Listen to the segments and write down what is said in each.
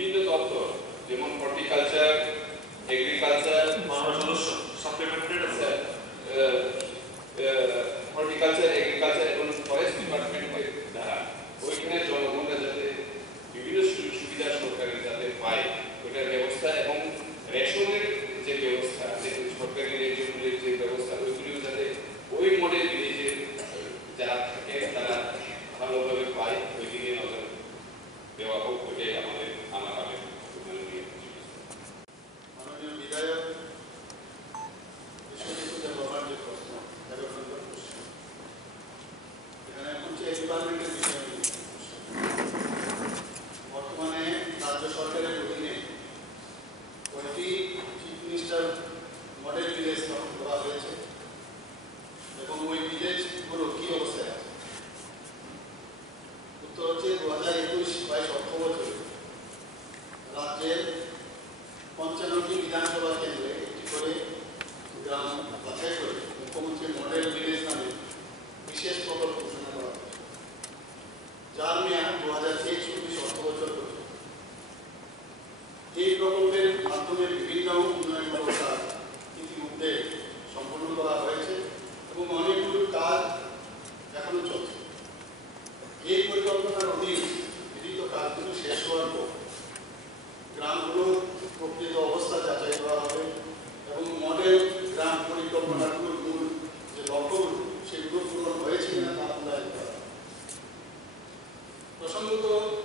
বিভিন্ন দপ্তর যেমন হর্টিকালচার, এগ্রিকালচার, হর্টিকালচার, এগ্রিকালচার এবং ফরেস্ট ডিপার্টমেন্টের দ্বারা ওইখানে জনগণরা যাতে বিভিন্ন সুযোগ সুবিধা সরকারের যাতে পায় ওইটার ব্যবস্থা এবং রেশনের যে ব্যবস্থা, যে সরকারি রেশনের যে ব্যবস্থা ওইগুলিও যাতে ওই মডেল ভিলেজের যারা থাকে তারা ভালোভাবে পায় ওই দিকে নজর দেওয়া হোক, ওইটাই আমার আবেদন। মাননীয় বিধায়ক বর্তমানে রাজ্য সরকারের অধীনে কয়েকটি চিফ মিনিস্টার মডেল ভিলেজ স্থাপন করা হয়েছে এবং ওই ভিলেজগুলো কি অবস্থায় আছে। উত্তর হচ্ছে 2021-22 অর্থ বছরে রাজ্যের 55টি বিধানসভা কেন্দ্রে একটি করে গ্রাম বাছাই করে মুখ্যমন্ত্রী মডেল ভিলেজ নামে বিশেষ প্রকল্প ঘোষণা করা হয়েছে, যার মেয়াদ 2023-24 অর্থ বছর পর্যন্ত। এই প্রকল্পের মাধ্যমে বিভিন্ন উন্নয়নমূলক কাজ ইতিমধ্যে সম্পন্ন করা হয়েছে এবং অনেকগুলো কাজ এখনো চলছে। এই পরিকল্পনার অধীনে গৃহীত কাজগুলো শেষ হওয়ার পর গ্রামগুলোর প্রকৃত অবস্থা যাচাই করা হবে এবং মডেল গ্রাম পরিকল্পনাগুলোর মূল যে লক্ষ্যগুলো সেগুলো পূরণ হয়েছে কিনা তা মূল্যায়ন করা। প্রসঙ্গত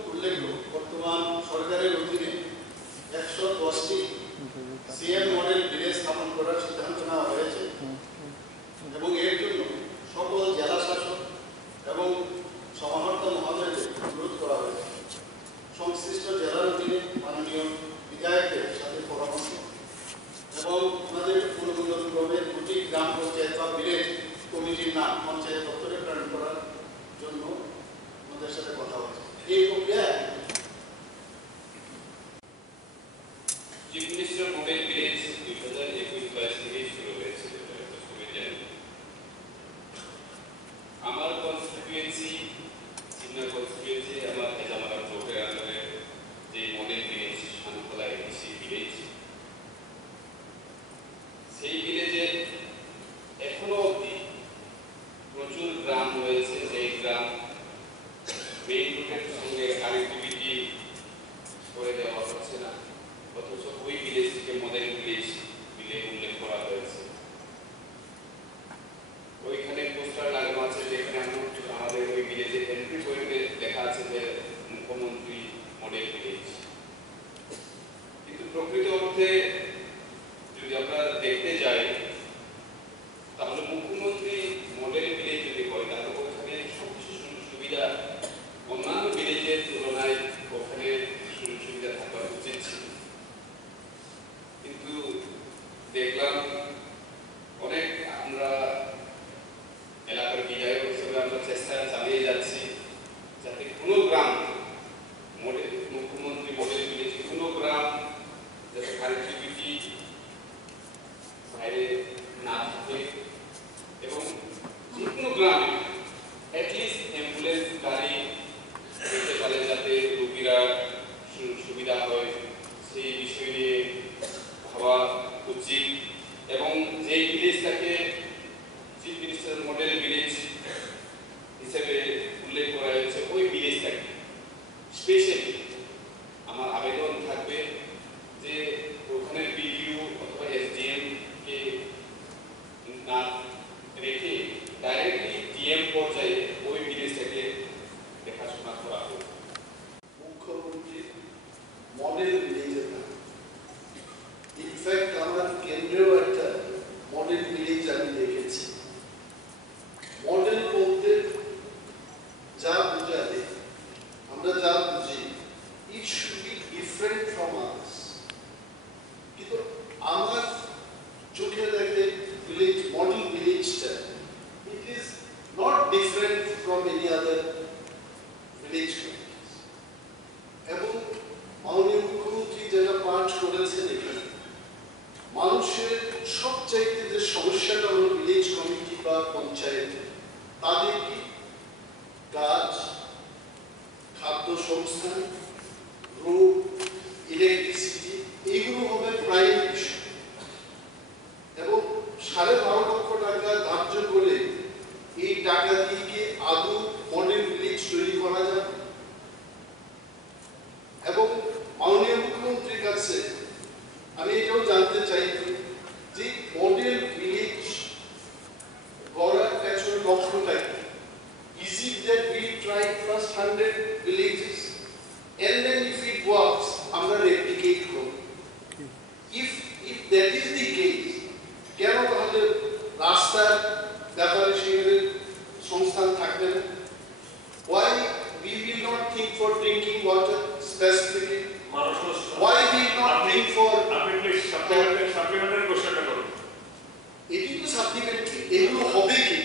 উল্লেখ্য, বর্তমান সরকারের অধীনে 110টি সিএম মডেল ভিলেজ স্থাপন করার সিদ্ধান্ত নেওয়া হয়েছে এবং এর জন্য সকল জেলা শাসক এবং সমাহর্তা মহোদয়দের অনুরোধ করা হয়েছে সংশ্লিষ্ট জেলার অধীনে মাননীয় বিধায়কদের সাথে পরামর্শ এবং ওনাদের অনুমোদন ক্রমে দুটি গ্রাম পঞ্চায়েত বা ভিলেজ কমিটির নাম পঞ্চায়েত দপ্তরে প্রেরণ করার জন্য আমাদের সাথে কথা হচ্ছে। এই প্রক্রিয়া চিফ মিনিস্টার মডেল ভিলেজ 2021-22 থেকে শুরু হয়েছে। আমার কনস্টিটিউয়েন্সি চিন্না কনস্টিটিউয়েন্সি আমার হেজামারা ব্লকের আন্ডারে যে model village Shankhola ADC village, সেই ভিলেজে এখনো অবধি প্রচুর গ্রাম রয়েছে, সেই গ্রাম মেইন রোডের সঙ্গে কানেক্টিভিটি করে দেওয়া হচ্ছে না, অথচ ওই ভিলেজটিকে মডেল ভিলেজ বলে উল্লেখ করা হয়েছে। ওইখানে পোস্টার লাগানো আছে যেখানে আমাদের ওই ভিলেজের এন্ট্রি পয়েন্টে দেখা আছে যে মুখ্যমন্ত্রী মডেল ভিলেজ, কিন্তু প্রকৃত অর্থে যদি আমরা দেখতে যাই তাহলে মুখ্যমন্ত্রী মডেল ভিলেজ যদি হয় তাহলে ওখানে সবকিছু সুবিধা অন্যান্য ভিলেজের তুলনায় ওখানে সুযোগ সুবিধা থাকা উচিত ছিল, কিন্তু দেখলাম অনেক আমরা এলাকার বিধায়ক হিসেবে আমরা চেষ্টা চালিয়ে যাচ্ছি যাতে কোনো গ্রাম মডেল মুখ্যমন্ত্রী মডেল ভিলেজ কোনো গ্রাম যাতে কানেক্টিভিটি বাইরে না থাকে এবং যে কোনো গ্রামে অ্যাটলিস্ট অ্যাম্বুলেন্স গাড়ি যেতে পারে যাতে রোগীরা সুবিধা হয়, সেই বিষয় নিয়ে ভাবা উচিত। এবং যে ভিলেজটাকে চিফ মিনিস্টার মডেল ভিলেজ হিসেবে উল্লেখ করা হয়েছে ওই ভিলেজটাকে স্পেশালি আমার আবেদন থাকবে যে ওখানে বিডিও অথবা এসডিএম কে না রেখে ডাইরেক্টলি ডিএম পর্যায়ে ওই ভিলেজটাকে দেখাশোনা করা হোক। মুখ্যমন্ত্রী মডেল ভিলেজের নাম, ইনফ্যাক্ট আমার কেন্দ্রেও একটা মডেল ভিলেজ আমি দেখেছি। মডেল বলতে যা বুঝালে আমরা যা বুঝি it should be different from others, কিন্তু আমার চোখে দেখে ভিলেজ মডেল ভিলেজটা it is not different from any other village communities. এবং মাননীয় মুখ্যমন্ত্রী যারা পাঠ করেছেন এখানে মানুষের সবচাইতে যে সমস্যাটা হলো ভিলেজ কমিটি বা পঞ্চায়েত, তাদের কি কাজ, খাদ্য সংস্থান, রোগ জানতে চাই যে মডেল ভিলেজ গড়ার পেছনে লক্ষ্যটা কি? Is it that we try first 100 villages and then if it works, আমরা replicate করব? If that is the case, কেন তাহলে রাস্তার ব্যাপারে সেখানে সংস্থান থাকবে না? Why we will not think for drinking water specifically? Why we will not think for supplementary কোশ্চেনটা করুন। এটি তো সাপ্লিমেন্টারি, এগুলো হবে কি?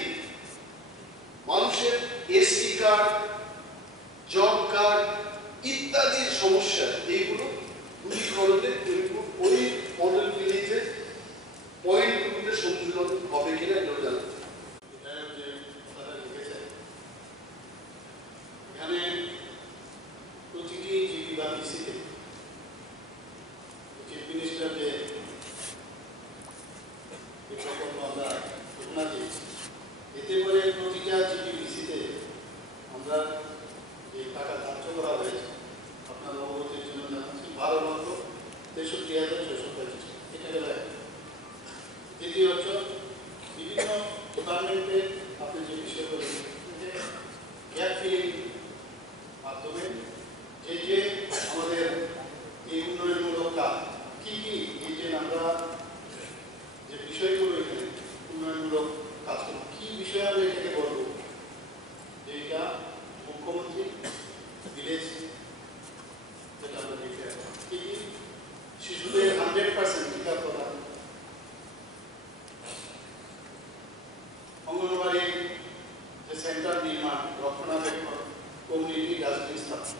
মানুষের এসটি কার্ড, জব কার্ড ইত্যাদি সমস্যা, এইগুলো দূরীকরণে ওই মডেল ভিলেজের পয়েন্টগুলোতে সংযোজন হবে কিনা এগুলো জানতে চাই। এখানে প্রতিটি জিপি বা পিসিতে চিফ মিনিস্টার যে প্রকল্প আমরা ঘোষণা দিয়েছি, এতে করে প্রতিটা জিপিপিসিতে আমরা যে টাকা ধার্য করা হয়েছে আপনার অবগতির জন্য জানাচ্ছি 12,63,645। এটা গেল এক। দ্বিতীয় হচ্ছে বিভিন্ন ডিপার্টমেন্টে আপনি যে বিষয়গুলো গ্যাপ ফিলিং মাধ্যমে যে আমাদের এই উন্নয়নমূলক কাজ কী কী, এই যে আমরা যে বিষয়গুলো এখানে উন্নয়নমূলক কাজগুলো কী বিষয়ে আমরা এটাকে বলবো যে এটা মুখ্যমন্ত্রী ভিলেজ যেটা আমরা দেখতে কী কী শিশুদের 100% টিকা প্রদান, অঙ্গনবাড়ি যে সেন্টার নির্মাণ, রক্ষণাবেক্ষণ, কমিউনিটি ডাস্টবিন স্থাপন,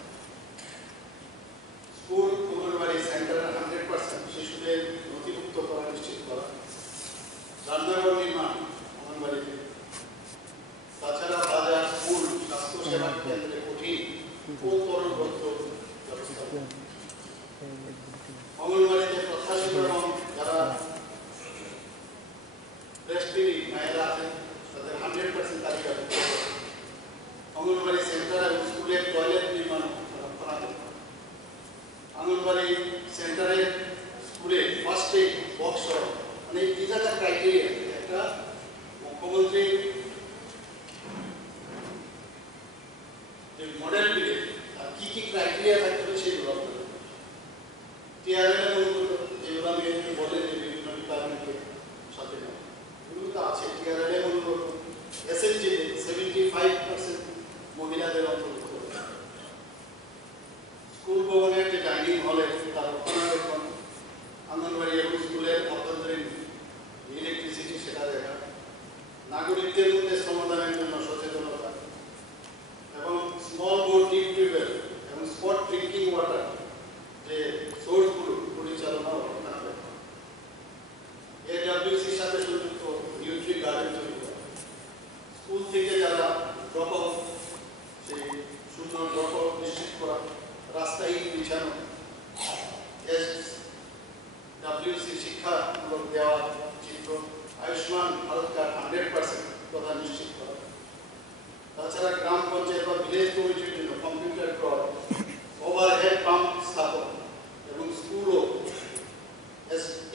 স্কুল অঙ্গনবাড়ি সেন্টারের 100% শিশুদের নথিভুক্ত করা নিশ্চিত করা, রান্নাঘর নির্মাণ অঙ্গনবাড়িতে, তাছাড়া বাজার, স্কুল, স্বাস্থ্যসেবা কেন্দ্রে কঠিন ও তরলবদ্ধ ব্যবস্থা, অঙ্গনবাড়িতে প্রত্যাশিত এবং যারা ব্রেস্টফিডিং মায়েরা আছেন তাদের 100% তালিকা, অঙ্গনবাড়ি সেন্টার এবং স্কুলের টয়লেট নির্মাণ করা, অঙ্গনবাড়ি সেন্টারের স্কুলে ফার্স্ট এইড বক্স, মানে এই জায়গার ক্রাইটেরিয়া একটা মুখ্যমন্ত্রী যে মডেল ভিলেজ আর কি কি ক্রাইটেরিয়া থাকবে সেগুলো টিআরএম যেগুলো আমি বললেন যে বিভিন্ন ডিপার্টমেন্টের সাথে এগুলো তো আছে। টিআরএম অনুগত এসএনজিতে 75% মহিলাদের অন্তর্ভুক্ত, স্কুল ভবনের যে ডাইনিং হলে তার রক্ষণাবেক্ষণ, অঙ্গনবাড়ি এবং স্কুলের অভ্যন্তরীণ ইলেকট্রিসিটি সেটা দেখা, নাগরিকদের মধ্যে শ্রমদানের জন্য সচেতনতা এবং স্মল বোর ডিপ টিউবওয়েল এবং স্পট ড্রিঙ্কিং ওয়াটার যে সোর্সগুলো পরিচালনা ও রক্ষণাবেক্ষণ, এডব্লিউসির সাথে সংযুক্ত নিউট্রি গার্ডেন তৈরি করা, স্কুল থেকে যারা ড্রপ আউট সেই শূন্য ড্রপ আউট নিশ্চিত করা, রাস্তায় বিছানো, ডাব্লিউসি শিক্ষামূলক দেওয়া চিত্র, আয়ুষ্মান ভারত কার্ড 100% প্রদান নিশ্চিত করা, তাছাড়া গ্রাম পঞ্চায়েত বা ভিলেজ কমিটির জন্য কম্পিউটার ক্রয়, ওভারহেড পাম্প স্থাপন এবং স্কুল ও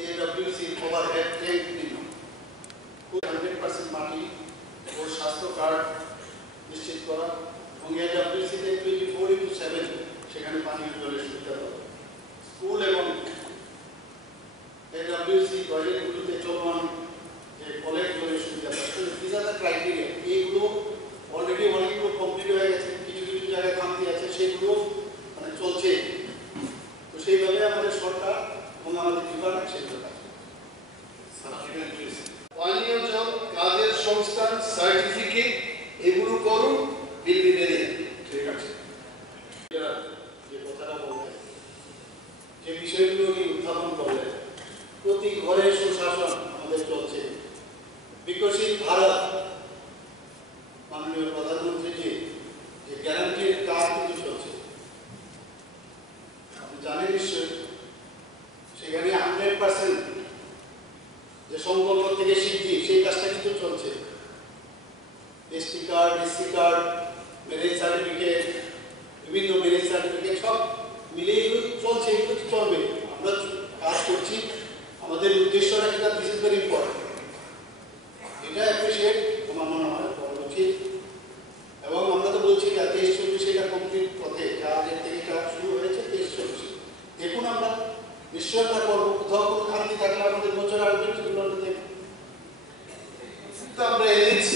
এডব্লিউসি ওভারহেড ট্যাঙ্ক নির্মাণ, 100% মাটি ও স্বাস্থ্য কার্ড নিশ্চিত করা এবং এডব্লিউসিতে 24/7 সেখানে পানীয় জলের সুবিধা দেওয়া, স্কুল এবং এডব্লিউসি টয়লেটগুলোতে চলমান যে কলের জলের সুবিধা দেওয়া, these are the criteria। এইগুলো অলরেডি অনেকগুলো কমপ্লিট হয়ে গেছে, কিছু কিছু জায়গায় খামতি আছে, সেগুলো মানে চলছে। তো সেইভাবে আমাদের সরকার এবং আমাদের ডিপার্টমেন্ট সেগুলো কাজ পানীয় জল, কাজের সংস্থান, সার্টিফিকেট এগুলো করুন, বিল বি ভেরি ঠিক আছে। যে কথাটা বললেন, যে বিষয়গুলো উনি উত্থাপন করলেন, প্রতি ঘরে সুশাসন আমাদের চলছে, বিকশিত ভারত মাননীয় প্রধানমন্ত্রী যে গ্যারান্টির কাজ কিন্তু চলছে, আপনি জানেন নিশ্চয়ই, সেখানে 100% যে সংকল্প থেকে সিদ্ধি সেই কাজটা কিন্তু চলছে। ST card, SC card, marriage certificate, বিভিন্ন ম্যারেজ সার্টিফিকেট সব মিলে এগুলো চলছে, এগুলো চলবে। আমরা কাজ করছি, আমাদের আমাদের উদ্দেশ্যটা কিনা, দিস ইজ ভেরি ইম্পর্টেন্ট। এটা অ্যাপ্রিসিয়েট আমার মনে হয় করা উচিত। এবং আমরা তো বলছি না 23-24 এটা কমপ্লিট পথে, যা আগের থেকে কাজ শুরু হয়েছে 23-24 দেখুন, আমরা নিশ্চয় আমরা করবো। কোথাও কোনো খামতি থাকলে আমাদের বছর আসবে, সেগুলো আমরা দেখব। তো আমরা এনেছি